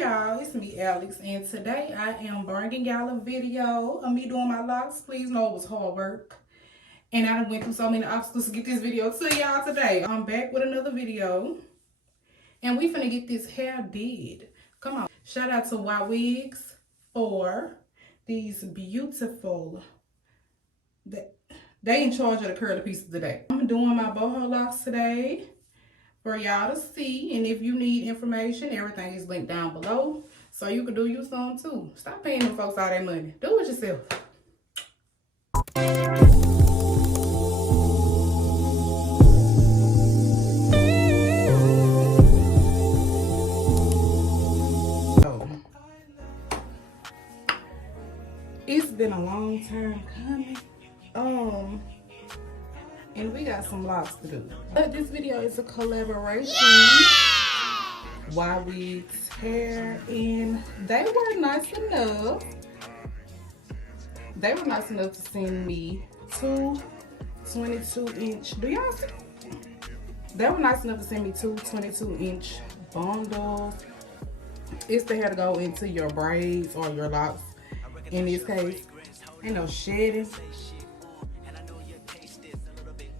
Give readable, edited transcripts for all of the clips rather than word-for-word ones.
y'all, it's me Alex, and today I am bringing y'all a video of me doing my locks. Please know it was hard work, and I done went through so many obstacles to get this video to y'all today. I'm back with another video, and we finna get this hair did. Come on. Shout out to Ywigs for these beautiful, they in charge of the curly pieces today. I'm doing my boho locks today for y'all to see, and if you need information, everything is linked down below so you can do you some too. Stop paying them folks all that money. Do it yourself. So, it's been a long time coming. And we got some locks to do. But this video is a collaboration. Ywigs hair, and they were nice enough. They were nice enough to send me two 22-inch. Do y'all see? They were nice enough to send me two 22-inch bundles. It's the hair to go into your braids or your locks. In this case, ain't no shedding.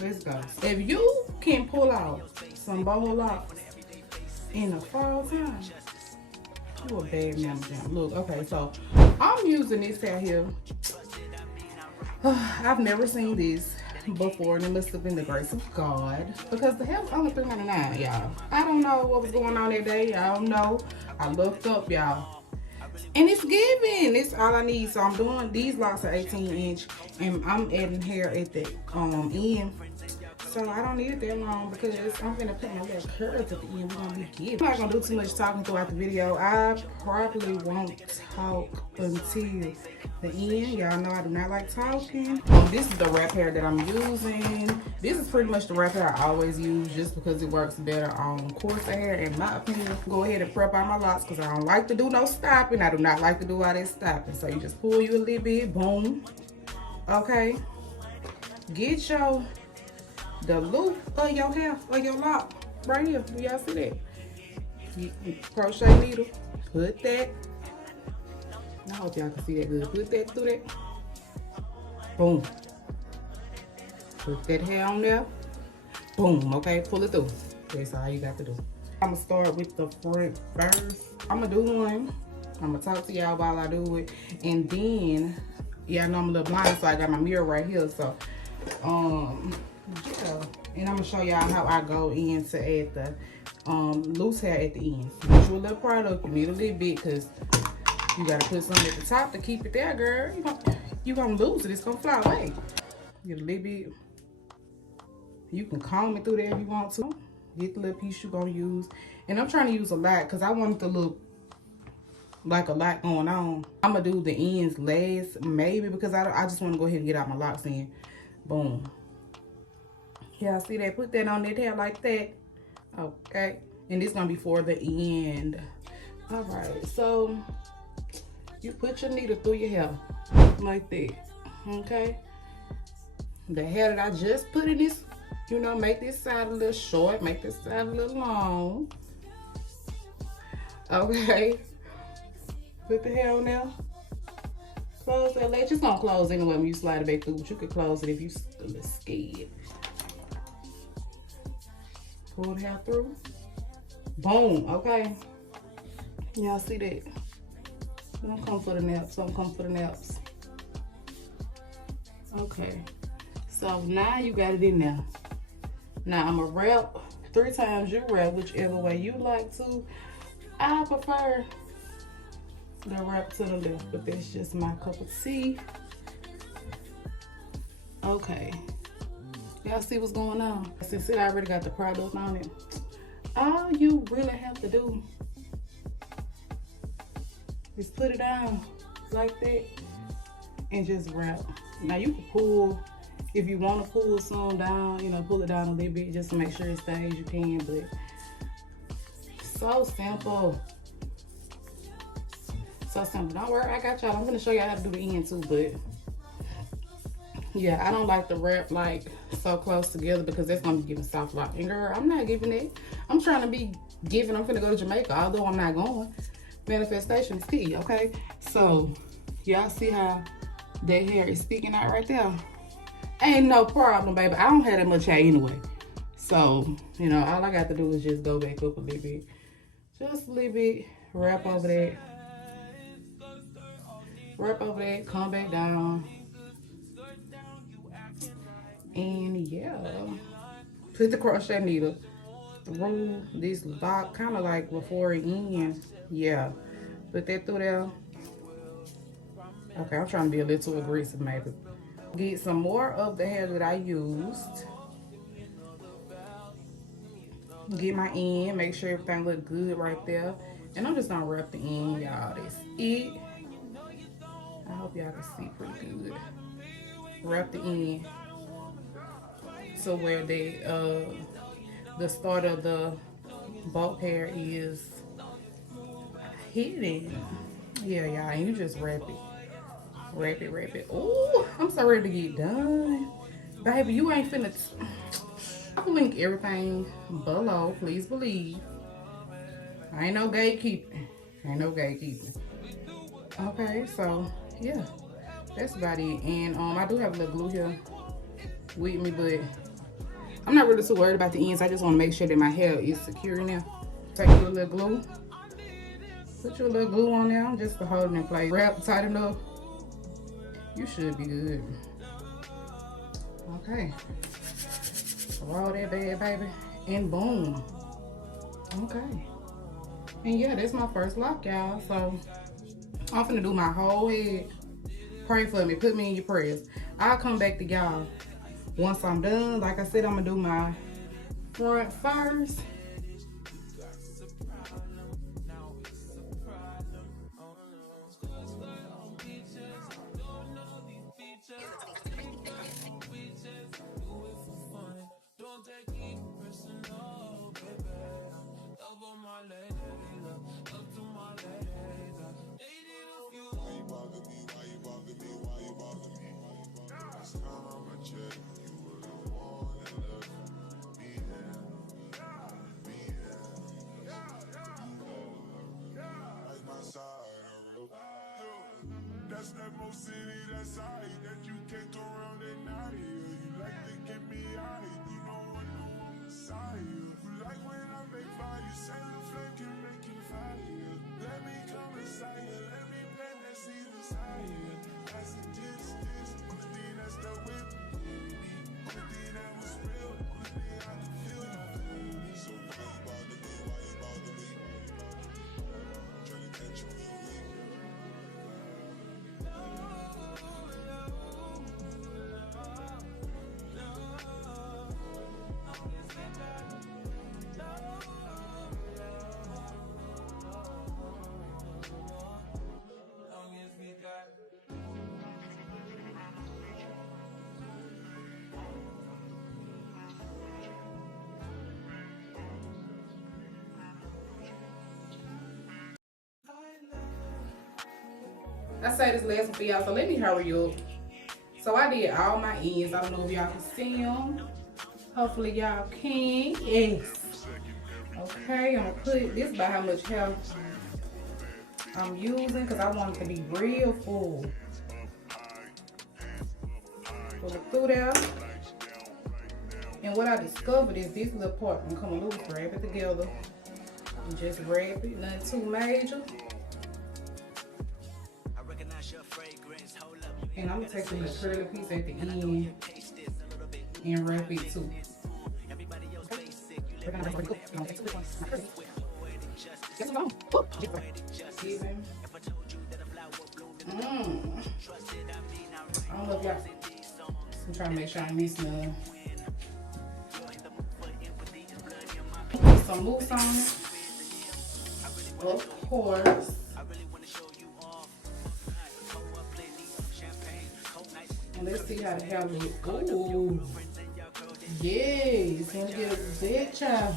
Let's go. If you can pull out some boho locks in the fall time, you a bad man. Look, okay, so I'm using this hair here. I've never seen this before, and it must have been the grace of God, because the hair was only $3.99, y'all. I don't know what was going on that day. I don't know. I looked up, y'all, and it's giving. It's all I need. So I'm doing these locks are 18-inch, and I'm adding hair at the end. So I don't need it that long because I'm gonna put my little curls at the end. We're gonna be giving. I'm not gonna do too much talking throughout the video. I probably won't talk until the end. Y'all know I do not like talking. This is the wrap hair that I'm using. This is pretty much the wrap hair I always use just because it works better on coarse hair, in my opinion. Go ahead and prep out my locks because I don't like to do no stopping. I do not like to do all that stopping. So you just pull you a little bit, boom. Okay. Get the loop of your hair or your lock right here. Do y'all see that? Crochet needle. Put that. I hope y'all can see that good. Put that through that. Boom. Put that hair on there. Boom. Okay, pull it through. That's all you got to do. I'm gonna start with the front first. I'm gonna do one. I'm gonna talk to y'all while I do it, and then yeah, I know I'm a little blind, so I got my mirror right here. So yeah, and I'm gonna show y'all how I go in to add the loose hair at the end. Use your little product. You need a little bit because you gotta put something at the top to keep it there, girl. You gonna lose it. It's gonna fly away. Get a little bit. You can comb it through there if you want to. Get the little piece you're gonna use. And I'm trying to use a lot because I want it to look like a lot going on. I'm gonna do the ends last, maybe, because I just want to go ahead and get out my locks in. Boom. Y'all see that? Put that on that hair like that. Okay. And this gonna be for the end. All right. So you put your needle through your hair like that. Okay. The hair that I just put in this, you know, make this side a little short, make this side a little long. Okay. Put the hair on there. Close that latch. It's gonna close anyway when you slide it back through, but you could close it if you a little scared. Pull the hair through. Boom. Okay. Y'all see that? Don't come for the naps. Don't come for the naps. Okay. So now you got it in there. Now I'm gonna wrap 3 times. You wrap whichever way you like to. I prefer the wrap to the left, but that's just my cup of tea. Okay. Y'all see what's going on? Since it already got the product on it, all you really have to do is put it down like that and just wrap. Now you can pull, if you want to pull some down, you know, pull it down a little bit just to make sure it stays, you can, but so simple. So simple. Don't worry, I got y'all. I'm gonna show y'all how to do the end too, but yeah, I don't like to wrap like so close together because that's gonna be giving soft lock. And girl, I'm not giving it. I'm trying to be giving. I'm gonna go to Jamaica, although I'm not going. manifestation is key, okay? So, y'all see how that hair is speaking out right there? Ain't no problem, baby. I don't have that much hair anyway. So, you know, all I got to do is just go back up a little bit. Just a little bit. Wrap over that. Wrap over that. Come back down. And yeah. Put the crochet needle through this lock, kind of like before it ends. Yeah. Put that through there. Okay, I'm trying to be a little too aggressive, maybe. Get some more of the hair that I used. Get my end, make sure everything look good right there. And I'm just gonna wrap the end, y'all. That's it. I hope y'all can see pretty good. Wrap the end so where the start of the boat hair is hidden. Yeah, y'all, and you just wrap it. Wrap it, wrap it. Ooh, I'm so ready to get done. Baby, you ain't finna... I'll link everything below, please believe. I ain't no gatekeeping. Ain't no gatekeeping. Okay, so, yeah. That's about it. And I do have a little glue here with me, but I'm not really too worried about the ends. I just want to make sure that my hair is secure now. Take your little glue. Put your little glue on there just to hold it in place. Wrap tight enough. You should be good. Okay. Roll that bad, baby. And boom. Okay. And yeah, that's my first lock, y'all. So I'm finna do my whole head. Pray for me. Put me in your prayers. I'll come back to y'all once I'm done. Like I said, I'm gonna do my front first. That's that most city, that side that you can't go around at night. You like to get me out, you don't want no one beside you. You like when I make fire, you say the flame can make you fire. Let me come inside you, let me plant that seed inside you. That's the distance, only thing that's the whip. Only thing that was real, only thing I can feel. So why you bother me, why you bother me? I'm trying to catch you real weak. I say this last one for y'all, so let me hurry up. So I did all my ends. I don't know if y'all can see them. Hopefully y'all can. Yes. Okay, I'm gonna put this by how much hair I'm using because I want it to be real full. Put it through there. And what I discovered is this little part can come loose. Wrap it together. And just wrap it. Nothing too major. And I'm gonna take the curly piece at the end and wrap it too. I don't know if y'all. I'm trying to make sure I miss none. Put some mousse on it. Of course. And let's see how the hair looks. Ooh. Yes, wanna get that child.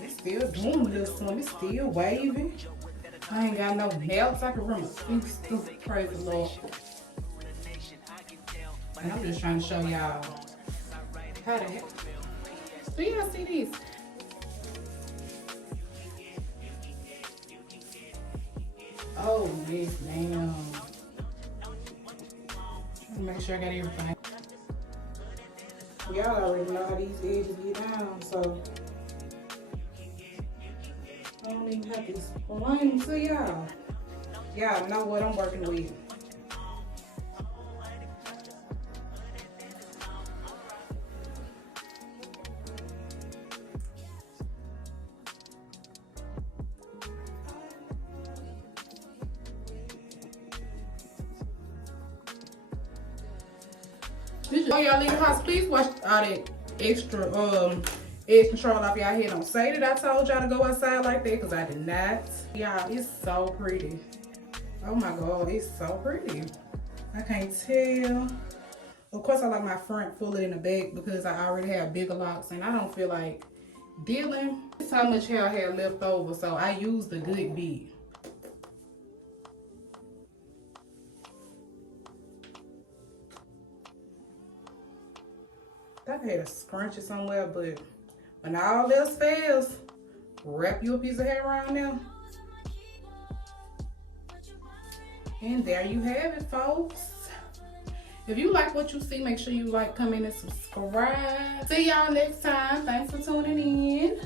It's still doing this one. It's still waving. I ain't got no nails. I can run my feet. Praise the Lord. And I'm just trying to show y'all how the hell. Do y'all see this? Oh, yes, ma'am. Make sure I got everything. Y'all already know how these edges get down, so I don't even have to explain to y'all. Y'all know what I'm working with. Oh, y'all leave the house, please wash all that extra edge control off y'all head. Don't say that I told y'all to go outside like that, because I did not. Y'all, it's so pretty. Oh my god, it's so pretty. I can't tell. Of course, I like my front fuller in the back because I already have bigger locks and I don't feel like dealing. That's how much hair I had left over, so I used a good bit. I had a scrunchie somewhere, but when all else fails, wrap you a piece of hair around there. And there you have it, folks. If you like what you see, make sure you like, comment, and subscribe. See y'all next time. Thanks for tuning in.